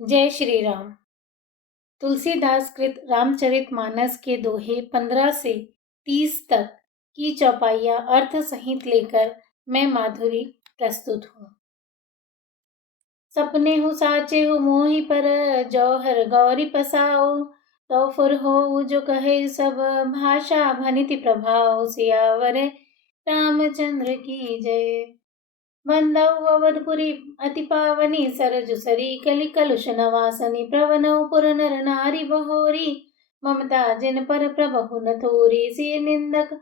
जय श्री राम। तुलसीदास कृत रामचरितमानस के दोहे 15 से 30 तक की चौपाइयाँ अर्थ सहित लेकर मैं माधुरी प्रस्तुत हूँ। सपने हूँ साचे हो मोहि पर, जौहर गौरी पसाओ। तो फुर हो जो कहे सब, भाषा भनिति प्रभाव। सियावर रामचंद्र की जय। वंदौ अवधपुरी अति पावनी, सरजुसरी कलि कलुष नवासनी। प्रवनौ पुर नर नारी बहोरी, ममता जिन पर प्रभु न थोरी। सिय निंदक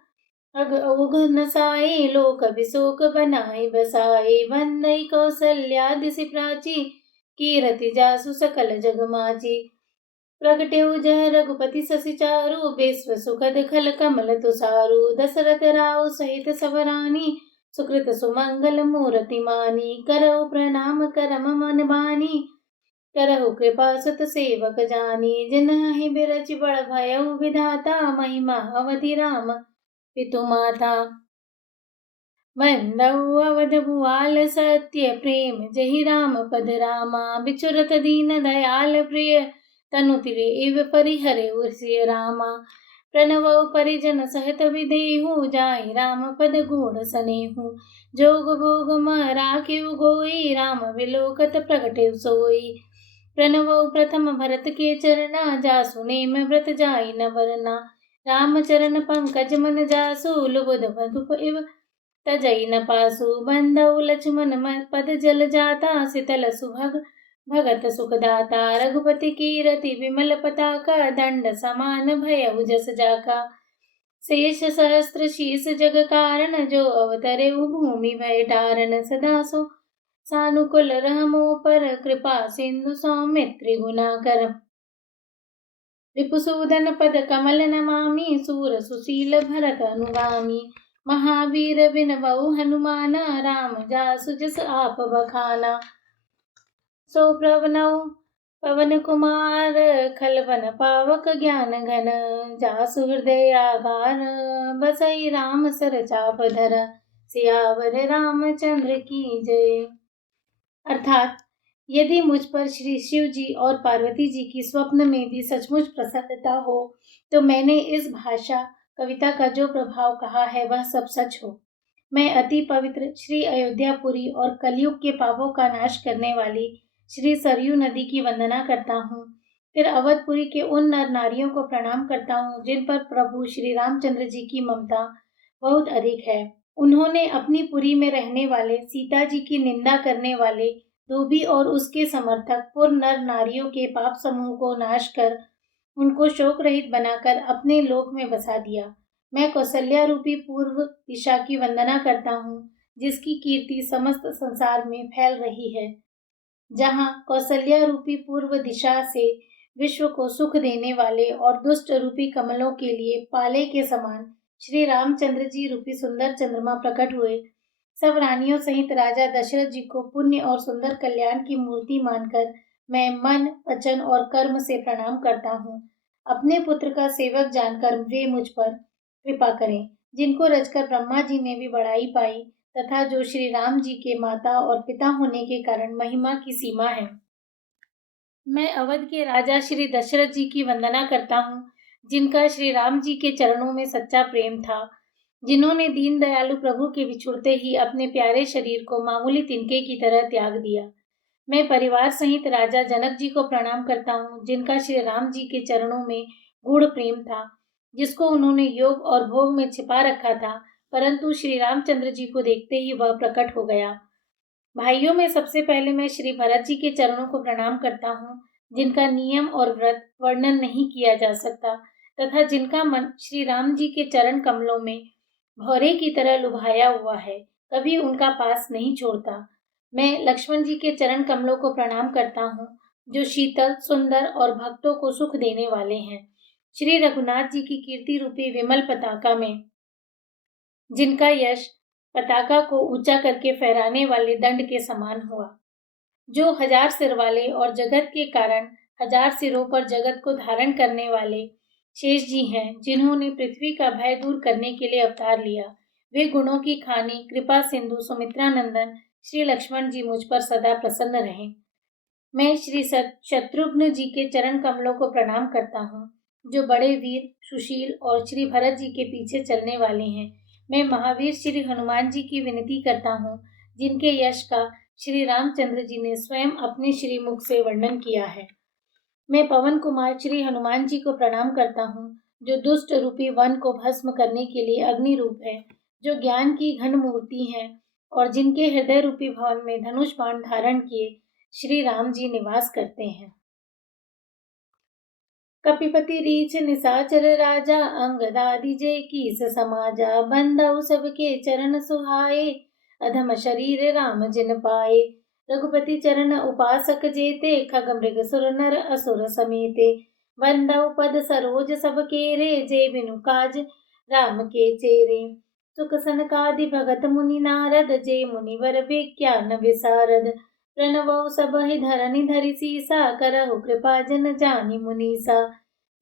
अग उघ नसाई, लोक विशोक बनाई बसाई। वंदई कौसल्या दिसि प्राची, कीरति जासु सकल जग माची। प्रगटेउ जय रघुपति ससि चारु, विश्व सुखद खल कमल तुसारु। दशरथ राव सहित सब रानी, सुकृत सुमंगल मूरति मानी। करहु प्रणाम करम मन बानी, करहु कृपा सुत सेवक जानी। जिन्हि बिरच बड़ भयउ विधाता, महिमा अवधि राम पितु माता। वंदउ अवध भुआल सत्य, प्रेम जहि राम पद रामा। बिचुरत दीन दयाल प्रिय, तनु तिरेव परिहरउ सिय रामा। प्रणवउ परिजन सहित विदेहु, जाहि राम पद गुण सनेहु। जोग भोग राखेउ गोई, राम विलोकत प्रगटेउ सोई। प्रणवउ प्रथम भरत के चरना, जासु नेम व्रत जाई न बरना। राम चरण पंकज मन जासु, लुबुध मधुप इव तजई न पासु। बंधउ लक्ष्मण पद जल जाता, सितल सुभग भगत सुखदाता। रघुपति कीरति विमल पताका, दंड समान भयउ जस जाका। शेष सहस्त्र शीस जग कारण, जो अवतरे भूमि भय डारन। सदा सो सानुकूल रहमो पर, कृपा सिंधु सौमित्र गुणाकर। रिपुसूदन पद कमल नमामि, सूर सुशील भरत अनुगामी। महावीर बिनबउ हनुमाना, राम जासु जस आप बखाना। सो प्रवनउ पवन कुमार, खलवन पावक ज्ञान घन। जासु हृदय आगार, बसई राम सर चाप धर। सियावर रामचंद्र की जय। अर्थात यदि मुझ पर श्री शिव जी और पार्वती जी की स्वप्न में भी सचमुच प्रसन्नता हो, तो मैंने इस भाषा कविता का जो प्रभाव कहा है वह सब सच हो। मैं अति पवित्र श्री अयोध्यापुरी और कलयुग के पापों का नाश करने वाली श्री सरयू नदी की वंदना करता हूँ। फिर अवधपुरी के उन नर नारियों को प्रणाम करता हूँ जिन पर प्रभु श्री रामचंद्र जी की ममता बहुत अधिक है। उन्होंने अपनी पुरी में रहने वाले सीता जी की निंदा करने वाले धोबी और उसके समर्थक पुर नर नारियों के पाप समूह को नाश कर उनको शोक रहित बनाकर अपने लोक में बसा दिया। मैं कौशल्या रूपी पूर्व दिशा की वंदना करता हूँ, जिसकी कीर्ति समस्त संसार में फैल रही है। जहाँ कौशल्या रूपी पूर्व दिशा से विश्व को सुख देने वाले और दुष्ट रूपी कमलों के लिए पाले के समान श्री रामचंद्र जी रूपी सुंदर चंद्रमा प्रकट हुए, सब रानियों सहित राजा दशरथ जी को पुण्य और सुंदर कल्याण की मूर्ति मानकर मैं मन, वचन और कर्म से प्रणाम करता हूँ। अपने पुत्र का सेवक जानकर वे मुझ पर कृपा करें, जिनको रचकर ब्रह्मा जी ने भी बड़ाई पाई तथा जो श्री राम जी के माता और पिता होने के कारण महिमा की सीमा है। मैं अवध के राजा श्री दशरथ जी की वंदना करता हूँ, जिनका श्री राम जी के चरणों में सच्चा प्रेम था, जिन्होंने दीन दयालु प्रभु के बिछुड़ते ही अपने प्यारे शरीर को मामूली तिनके की तरह त्याग दिया। मैं परिवार सहित राजा जनक जी को प्रणाम करता हूँ, जिनका श्री राम जी के चरणों में गूढ़ प्रेम था, जिसको उन्होंने योग और भोग में छिपा रखा था, परंतु श्री रामचंद्र जी को देखते ही वह प्रकट हो गया। भाइयों में सबसे पहले मैं श्री भरत जी के चरणों को प्रणाम करता हूँ, जिनका नियम और व्रत वर्णन नहीं किया जा सकता तथा जिनका मन श्री राम जी के चरण कमलों में भौरे की तरह लुभाया हुआ है, कभी उनका पास नहीं छोड़ता। मैं लक्ष्मण जी के चरण कमलों को प्रणाम करता हूँ, जो शीतल, सुंदर और भक्तों को सुख देने वाले हैं। श्री रघुनाथ जी की कीर्ति रूपी विमल पताका में, जिनका यश पताका को ऊंचा करके फहराने वाले दंड के समान हुआ, जो 1000 सिर वाले और जगत के कारण 1000 सिरों पर जगत को धारण करने वाले शेष जी हैं, जिन्होंने पृथ्वी का भय दूर करने के लिए अवतार लिया। वे गुणों की खानी कृपा सिंधु सुमित्रा नंदन श्री लक्ष्मण जी मुझ पर सदा प्रसन्न रहें। मैं श्री शत्रुघ्न जी के चरण कमलों को प्रणाम करता हूँ, जो बड़े वीर, सुशील और श्री भरत जी के पीछे चलने वाले हैं। मैं महावीर श्री हनुमान जी की विनती करता हूँ, जिनके यश का श्री रामचंद्र जी ने स्वयं अपने श्रीमुख से वर्णन किया है। मैं पवन कुमार श्री हनुमान जी को प्रणाम करता हूँ, जो दुष्ट रूपी वन को भस्म करने के लिए अग्नि रूप है, जो ज्ञान की घन मूर्ति हैं और जिनके हृदय रूपी भवन में धनुष बाण धारण किए श्री राम जी निवास करते हैं। कपिपति रीछ निशाचर राजा, अंगदादि जय कीस समाजा, बंधउ सबके चरण सुहाए, अधम शरीर राम जिन पाए। रघुपति चरण उपासक जेते, खग मृग सुर नर असुर समेते, बंधउ पद सरोज सब केरे, जय बिनु काज राम के चेरे। सुख सनकादि भगत मुनि नारद, जय मुनिवर विज्ञान विसारद, प्रणवौ सबहि धरनि धरि सीसा, करहु कृपा जन जानि मुनीसा।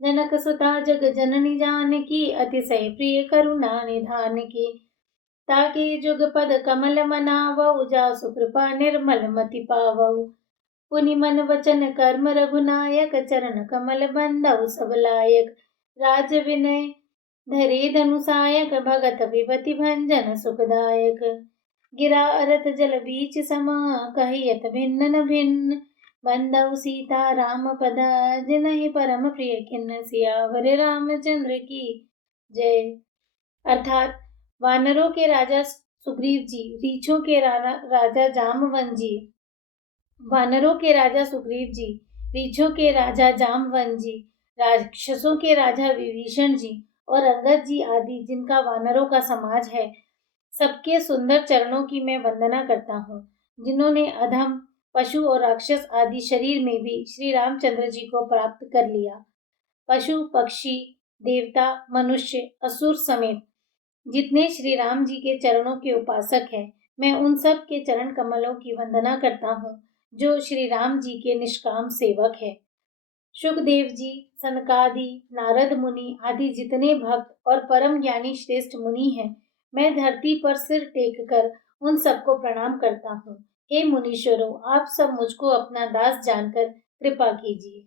जनक सुता जग जननी जानकी, अतिशय प्रिय करुणा निधान की। ताकि जुग पद कमल मनावौ, जासु कृपा निर्मल मति पावौ। पुनि मन वचन कर्म रघुनायक, चरण कमल बंधौ सब लायक। राज विनय धरे धनुषायक, भगत विपति भंजन सुखदायक। गिरा अरत जल बीच समा, कहियत भिन्न न भिन्न, बंधउ सीता राम पदा, जिनहि परम प्रिय खिन्न। सियावर रामचंद्र की जय। अर्थात वानरों के राजा सुग्रीव जी, रीछों के राजा जामवन जी, वानरों के राजा सुग्रीव जी, रीछों के राजा जामवन जी, राक्षसों के राजा विभीषण जी और अंगद जी आदि जिनका वानरों का समाज है, सबके सुंदर चरणों की मैं वंदना करता हूँ, जिन्होंने अधम, पशु और राक्षस आदि शरीर में भी श्री रामचंद्र जी को प्राप्त कर लिया। पशु, पक्षी, देवता, मनुष्य, असुर समेत जितने श्री राम जी के चरणों के उपासक हैं, मैं उन सब के चरण कमलों की वंदना करता हूँ, जो श्री राम जी के निष्काम सेवक है। सुखदेव जी, सनकादि, नारद मुनि आदि जितने भक्त और परम ज्ञानी श्रेष्ठ मुनि हैं, मैं धरती पर सिर टेक कर उन सबको प्रणाम करता हूँ। हे मुनीश्वरों, आप सब मुझको अपना दास जानकर कृपा कीजिए।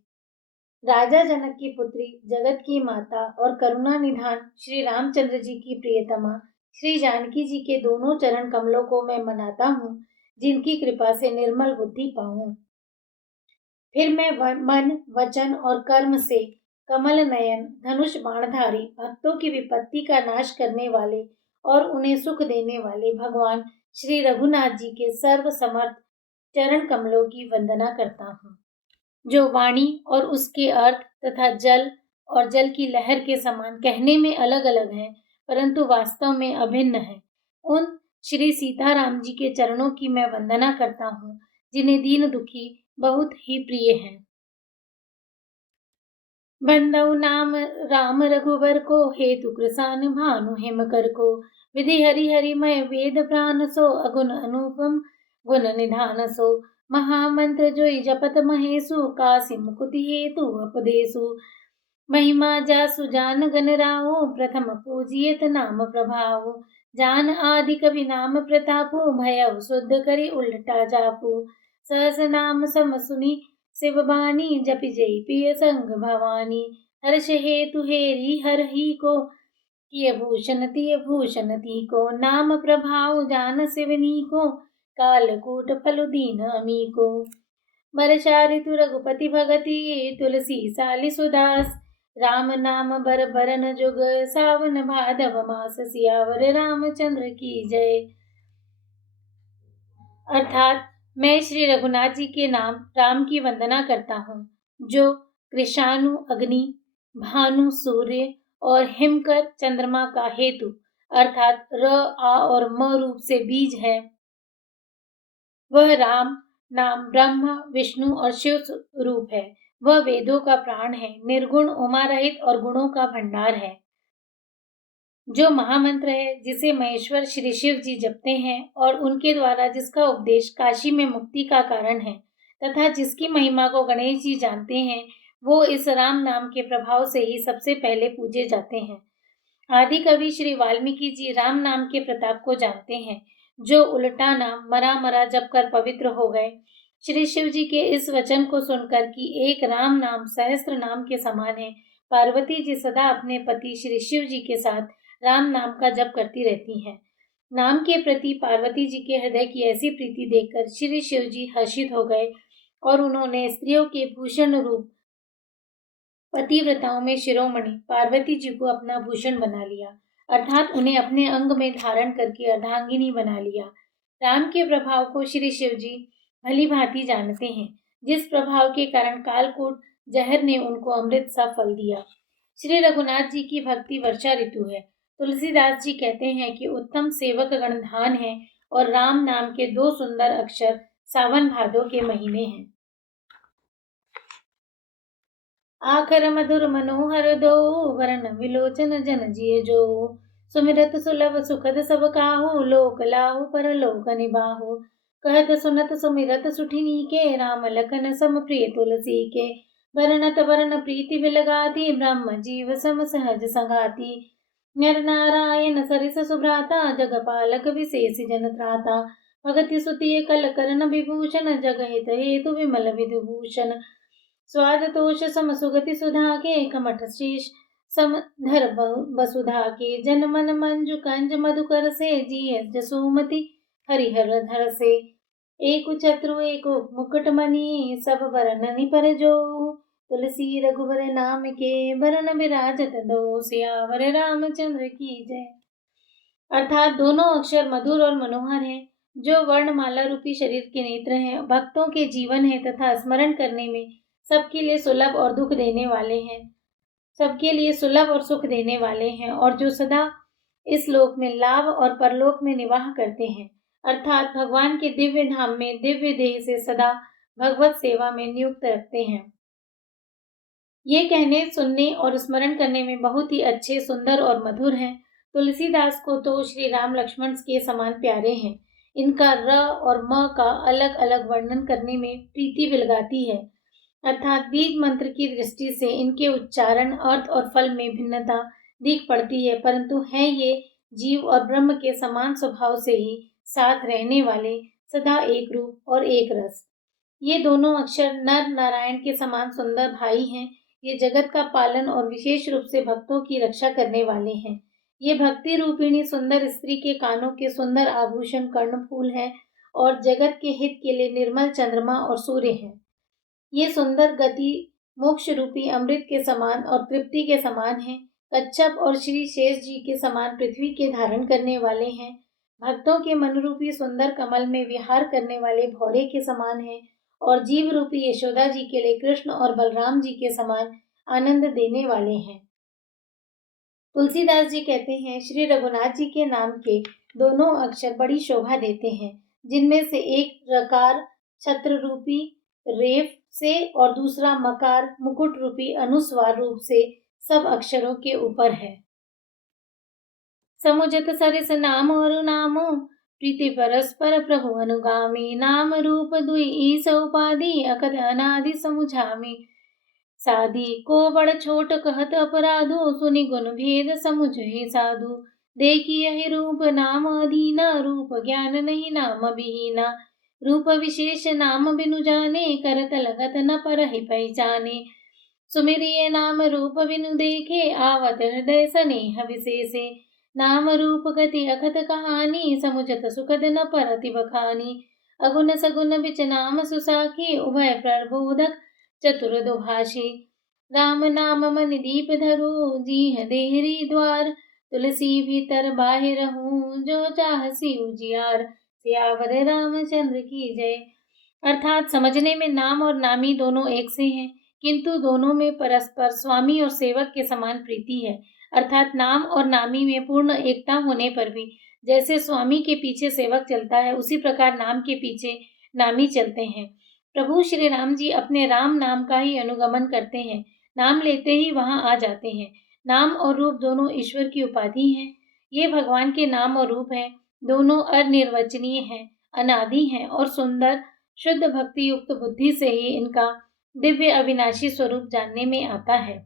राजा जनक की पुत्री, जगत की माता और करुणा निधान श्री रामचंद्र जी की प्रियतमा श्री जानकी जी के दोनों चरण कमलों को मैं मनाता हूँ, जिनकी कृपा से निर्मल बुद्धि पाऊं। फिर मैं मन, वचन और कर्म से कमल नयन, धनुष बाणधारी, भक्तों की विपत्ति का नाश करने वाले और उन्हें सुख देने वाले भगवान श्री रघुनाथ जी के सर्व समर्थ चरण कमलों की वंदना करता हूँ, जो वाणी और उसके अर्थ तथा जल और जल की लहर के समान कहने में अलग अलग हैं, परंतु वास्तव में अभिन्न है। उन श्री सीताराम जी के चरणों की मैं वंदना करता हूँ, जिन्हें दीन दुखी बहुत ही प्रिय हैं। बंदौ नाम राम रघुवर को, हेतु कृसान भानु हिम कर को। विधि हरि हरिमय वेद प्राण सो, अगुण अनुपम गुण निधान सो। महामंत्र जोई जपत महेशु, काशी मुकुति हेतु उपदेशु। महिमा जासु जान गण राहु, प्रथम पूजियत नाम प्रभाव। जान आदि कवि नाम प्रतापु, भयउ शुद्ध करि उल्टा जापु। सहस नाम सम सुनी शिव बानी, जपि जय पिय संग भवानी। हर्ष हेतु हेरी हर ही को, किय भूषण तिय भूषण ती को। नाम प्रभाव जान शिवनी को, कालकूट फल दीन अमी को। वर्षा ऋतु रघुपति भगति, तुलसी सालि सुदास। राम नाम बर बरन जुग, सावन भादव मास। सियावर रामचंद्र की जय। अर्थात मैं श्री रघुनाथ जी के नाम राम की वंदना करता हूँ, जो कृषाणु अग्नि, भानु सूर्य और हिमकर चंद्रमा का हेतु अर्थात र, आ और म रूप से बीज है। वह राम नाम ब्रह्म, विष्णु और शिव रूप है। वह वेदों का प्राण है, निर्गुण, उमा रहित और गुणों का भंडार है। जो महामंत्र है, जिसे महेश्वर श्री शिव जी जपते हैं और उनके द्वारा जिसका उपदेश काशी में मुक्ति का कारण है तथा जिसकी महिमा को गणेश जी जानते हैं, वो इस राम नाम के प्रभाव से ही सबसे पहले पूजे जाते हैं। आदि कवि श्री वाल्मीकि जी राम नाम के प्रताप को जानते हैं, जो उल्टा नाम मरा मरा जप कर पवित्र हो गए। श्री शिव जी के इस वचन को सुनकर कि एक राम नाम सहस्त्र नाम के समान है, पार्वती जी सदा अपने पति श्री शिव जी के साथ राम नाम का जप करती रहती हैं। नाम के प्रति पार्वती जी के हृदय की ऐसी प्रीति देखकर श्री शिव जी हर्षित हो गए और उन्होंने स्त्रियों के भूषण रूप पतिव्रताओं में शिरोमणि पार्वती जी को अपना भूषण बना लिया, अर्थात उन्हें अपने अंग में धारण करके अर्धांगिनी बना लिया। राम के प्रभाव को श्री शिव जी भली भांति जानते हैं, जिस प्रभाव के कारण कालकूट जहर ने उनको अमृत सा फल दिया। श्री रघुनाथ जी की भक्ति वर्षा ऋतु है। तुलसीदास जी कहते हैं कि उत्तम सेवक गण धान है और राम नाम के 2 सुंदर अक्षर सावन भादो के महीने हैं। आखर मधुर मनोहर दो वरण विलोचन जन जिय जो सुमिरत सुलभ सुखद सब काहू लोक लाहू पर लोक निबाहू कहत सुनत सुमिरत सुठिनी के राम लखन सम प्रिय तुलसी के वरणत वरण प्रीति विलगाती ब्रह्म जीव सम सहज संगाती नर नारायण सरिस सुभ्राता जगपालक विशेष जन त्राता भगति सुतिय कल करण विभूषण जग हित हेतु विमल विधुभूषण स्वाद तोष सम सुगति सुधा के कमठ शीश समधर वसुधा के जन मन मंजु कंज मधुकर से जिय जसुमति हरिहर धर से एक चत्रु एक मुकुट मणि सब बरननि पर जो तुलसी रघुवर नाम के बरन विराजत दो सियावर रामचंद्र की जय। अर्थात दोनों अक्षर मधुर और मनोहर हैं, जो वर्णमाला रूपी शरीर के नेत्र हैं, भक्तों के जीवन है तथा स्मरण करने में सबके लिए सुलभ और दुख देने वाले हैं, सबके लिए सुलभ और सुख देने वाले हैं, और जो सदा इस लोक में लाभ और परलोक में निवाह करते हैं, अर्थात भगवान के दिव्य धाम में दिव्य देह से सदा भगवत सेवा में नियुक्त रखते हैं। ये कहने, सुनने और स्मरण करने में बहुत ही अच्छे, सुंदर और मधुर हैं। तुलसीदास को तो श्री राम लक्ष्मण के समान प्यारे हैं। इनका र और म का अलग अलग वर्णन करने में प्रीति विलगाती है, अर्थात बीज मंत्र की दृष्टि से इनके उच्चारण, अर्थ और फल में भिन्नता दिख पड़ती है, परंतु हैं ये जीव और ब्रह्म के समान स्वभाव से ही साथ रहने वाले, सदा एक रूप और एक रस। ये दोनों अक्षर नर नारायण के समान सुंदर भाई हैं। ये जगत का पालन और विशेष रूप से भक्तों की रक्षा करने वाले हैं। ये भक्ति रूपिणी सुंदर स्त्री के कानों के सुंदर आभूषण कर्णफूल हैं और जगत के हित के लिए निर्मल चंद्रमा और सूर्य हैं। ये सुंदर गति मोक्ष रूपी अमृत के समान और तृप्ति के समान हैं। कच्छप और श्री शेष जी के समान पृथ्वी के धारण करने वाले हैं। भक्तों के मन रूपी सुंदर कमल में विहार करने वाले भौरे के समान हैं और जीव रूपी यशोदा जी के लिए कृष्ण और बलराम जी के समान आनंद देने वाले हैं। तुलसीदास जी कहते हैं, श्री रघुनाथ जी के नाम के दोनों अक्षर बड़ी शोभा देते हैं, जिनमें से एक रकार छत्र रूपी रेफ से और दूसरा मकार मुकुट रूपी अनुस्वार रूप से सब अक्षरों के ऊपर है। समुजत सरिस नाम और नामो प्रीति परस्पर प्रभु अनुगामी नाम रूप दुई ईस उपाधि अकथ अनादि समुझामी साधी को बड़ छोट कहत अपराधो सुनि गुण भेद समुझ ही साधु देखी यही रूप नाम अधीना रूप ज्ञान नहीं नाम विहीना रूप विशेष नाम बिनु जाने करत लगत न पर ही पहचाने सुमिरिय नाम रूप बिनु देखे आवत हृदय स्नेह विशेषे नाम रूप गति अखत कहानी समुझत सुखद न परति बखानी अगुन सगुन बिच नाम सुसाखी उभय प्रबोधक चतुर दुभाषी राम नाम मन दीप धरो जीह देहरी द्वार तुलसी भीतर बाहिर हूँ जो चाहसी उजियार सियावर रामचंद्र की जय। अर्थात समझने में नाम और नामी दोनों एक से हैं, किंतु दोनों में परस्पर स्वामी और सेवक के समान प्रीति है। अर्थात नाम और नामी में पूर्ण एकता होने पर भी जैसे स्वामी के पीछे सेवक चलता है, उसी प्रकार नाम के पीछे नामी चलते हैं। प्रभु श्री राम जी अपने राम नाम का ही अनुगमन करते हैं, नाम लेते ही वहां आ जाते हैं। नाम और रूप दोनों ईश्वर की उपाधि हैं। ये भगवान के नाम और रूप हैं, दोनों अनिर्वचनीय हैं, अनादि हैं और सुंदर शुद्ध भक्ति युक्त बुद्धि से ही इनका दिव्य अविनाशी स्वरूप जानने में आता है।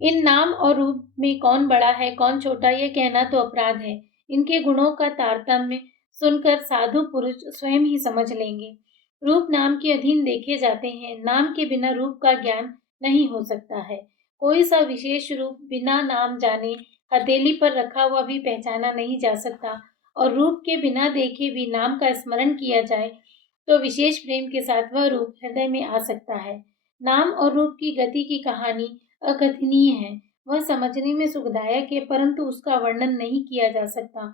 इन नाम और रूप में कौन बड़ा है कौन छोटा, यह कहना तो अपराध है। इनके गुणों का तारतम्य सुनकर साधु पुरुष स्वयं ही समझ लेंगे। रूप नाम के अधीन देखे जाते हैं। नाम के बिना रूप का ज्ञान नहीं हो सकता है। कोई सा विशेष रूप बिना नाम जाने हथेली पर रखा हुआ भी पहचाना नहीं जा सकता, और रूप के बिना देखे भी नाम का स्मरण किया जाए तो विशेष प्रेम के साथ वह रूप हृदय में आ सकता है। नाम और रूप की गति की कहानी अकथनीय है। वह समझने में सुखदायक है, परंतु उसका वर्णन नहीं किया जा सकता।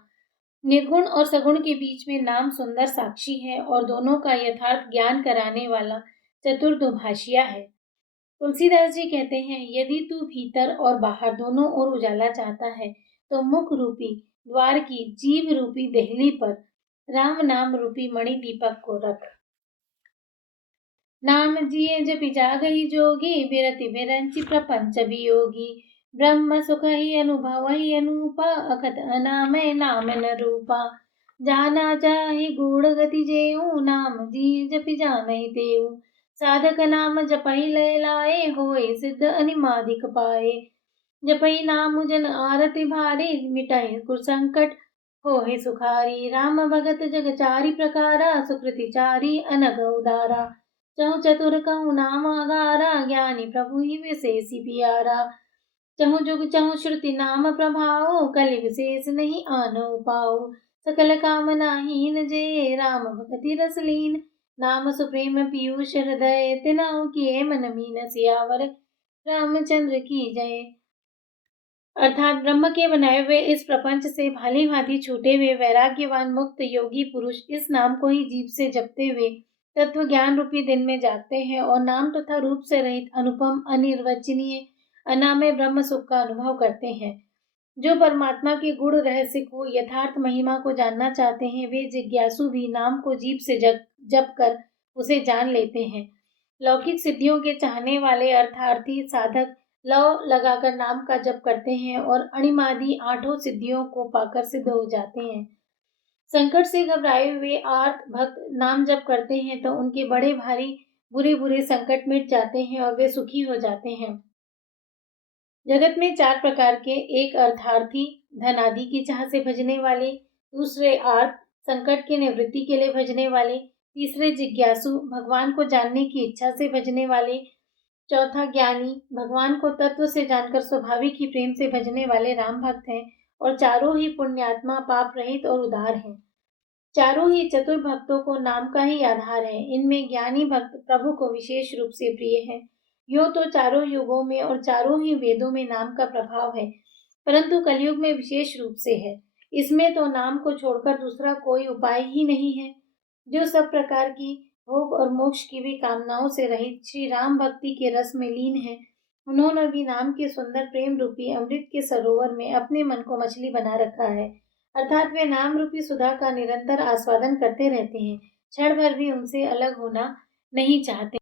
निर्गुण और सगुण के बीच में नाम सुंदर साक्षी है और दोनों का यथार्थ ज्ञान कराने वाला चतुर दुभाषिया है। तुलसीदास जी कहते हैं, यदि तू भीतर और बाहर दोनों ओर उजाला चाहता है तो मुख रूपी द्वार की जीभ रूपी देहली पर राम नाम रूपी मणि दीपक को रख। नाम जिए जपि जागहि जोगी, बिरति बिरंचि प्रपंच वियोगी। ब्रह्म सुख ही अनुभव ही अनूपा, अखत अनामय नाम न रूपा। जाना जाहि गूढ़ गति जेऊ, नाम जी जपि जानहि तेऊ। साधक नाम जपहि लय लाए, होय सिद्ध अनिमादिक पाए। जपहि नाम जन आरति भारी, मिटहि कुसंकट होहि सुखारी। राम भगत जग चारि प्रकारा, सुकृति चारि अनग उदारा। चहु चतुर कहु नाम अगारा, ज्ञानी प्रभु ही विशेषी पियारा। चहु जुग चहु श्रुति नाम प्रभाओ, कलि विशेष नहीं आनो पाओ। सकल कामना हीन जे, राम भगति रस लीन। नाम सुप्रेम पीयूष हृदय, तिनहु किए मन मीन सियावर रामचंद्र की जय। अर्थात ब्रह्म के बनाए हुए इस प्रपंच से भाली भांति छूटे हुए वैराग्यवान मुक्त योगी पुरुष इस नाम को ही जीभ से जपते हुए तत्व ज्ञान रूपी दिन में जागते हैं और नाम तथा रूप से रहित अनुपम अनिर्वचनीय अनामय ब्रह्म सुख का अनुभव करते हैं। जो परमात्मा के गुण रहस्य को यथार्थ महिमा को जानना चाहते हैं, वे जिज्ञासु भी नाम को जीभ से जप कर उसे जान लेते हैं। लौकिक सिद्धियों के चाहने वाले अर्थार्थी साधक लव लगाकर नाम का जप करते हैं और अणिमादि आठों सिद्धियों को पाकर सिद्ध हो जाते हैं। संकट से घबराए हुए आर्त भक्त नाम जप करते हैं तो उनके बड़े भारी बुरे बुरे संकट मिट जाते हैं और वे सुखी हो जाते हैं। जगत में चार प्रकार के, एक अर्थार्थी धन आदि की चाह से भजने वाले, दूसरे आर्त संकट की निवृत्ति के लिए भजने वाले, तीसरे जिज्ञासु भगवान को जानने की इच्छा से भजने वाले, चौथा ज्ञानी भगवान को तत्व से जानकर स्वाभाविक ही प्रेम से भजने वाले राम भक्त हैं, और चारों ही पुण्यात्मा पाप रहित और उदार हैं। चारों ही चतुर भक्तों को नाम का ही आधार है। इनमें ज्ञानी भक्त प्रभु को विशेष रूप से प्रिय है। यो तो चारों युगों में और चारों ही वेदों में नाम का प्रभाव है, परंतु कलयुग में विशेष रूप से है। इसमें तो नाम को छोड़कर दूसरा कोई उपाय ही नहीं है। जो सब प्रकार की भोग और मोक्ष की भी कामनाओं से रहित श्री राम भक्ति के रस में लीन है, उन्होंने भी नाम के सुंदर प्रेम रूपी अमृत के सरोवर में अपने मन को मछली बना रखा है। अर्थात वे नाम रूपी सुधा का निरंतर आस्वादन करते रहते हैं, क्षण भर भी उनसे अलग होना नहीं चाहते।